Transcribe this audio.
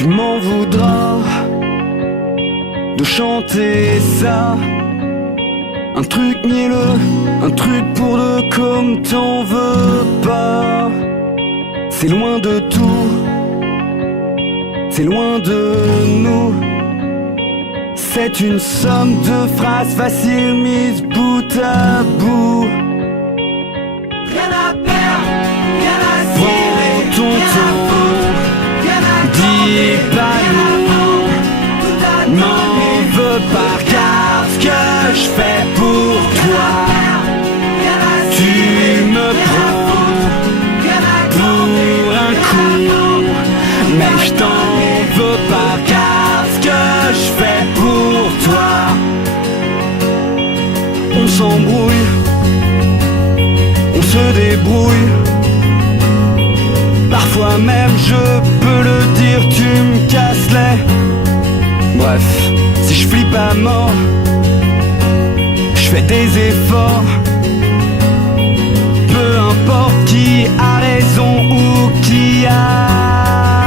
Tu m'en voudras de chanter ça. Un truc mielleux, un truc pour deux comme t'en veux pas. C'est loin de tout, c'est loin de nous. C'est une somme de phrases faciles mises bout à bout. Rien à perdre, rien à cirer, Prends ton rien à temps, foutre, rien à dis demander, pas rien à non. prendre, tout à M'en donner. veux pas car ce que je fais pour toi, Rien à tu cirer, me rien à prends foutre, rien à pour demander, un rien à coup. prendre, Mais je t'en veux pas car ce que je fais pour toi. On s'embrouille, on se débrouille. Parfois même je peux le dire, tu me casses les. Bref, si je flippe à mort, je fais des efforts. Peu importe qui a raison ou qui a